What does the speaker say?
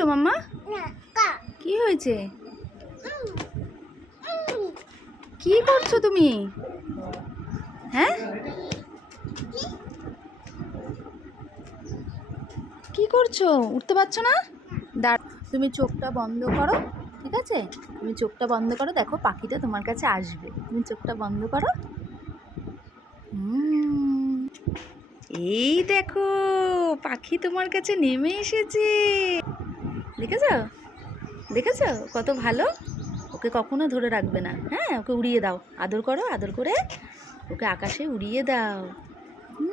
হলো মাম্মা? কি হয়েছে? কি করছো তুমি? হ্যাঁ, কি করছো? উঠতে পারছো না? দাঁড়, তুমি চোখটা বন্ধ করো। ঠিক আছে, তুমি চোখটা বন্ধ করো, দেখো পাখিটা তোমার কাছে আসবে। তুমি চোখটা বন্ধ করো। হুম, এই দেখো, পাখি তোমার কাছে নেমে এসেছে। দেখেছো? দেখেছো কত ভালো? ওকে কখনো ধরে রাখবে না, হ্যাঁ, ওকে উড়িয়ে দাও। আদর করো, আদর করে ওকে আকাশে উড়িয়ে দাও। হুম,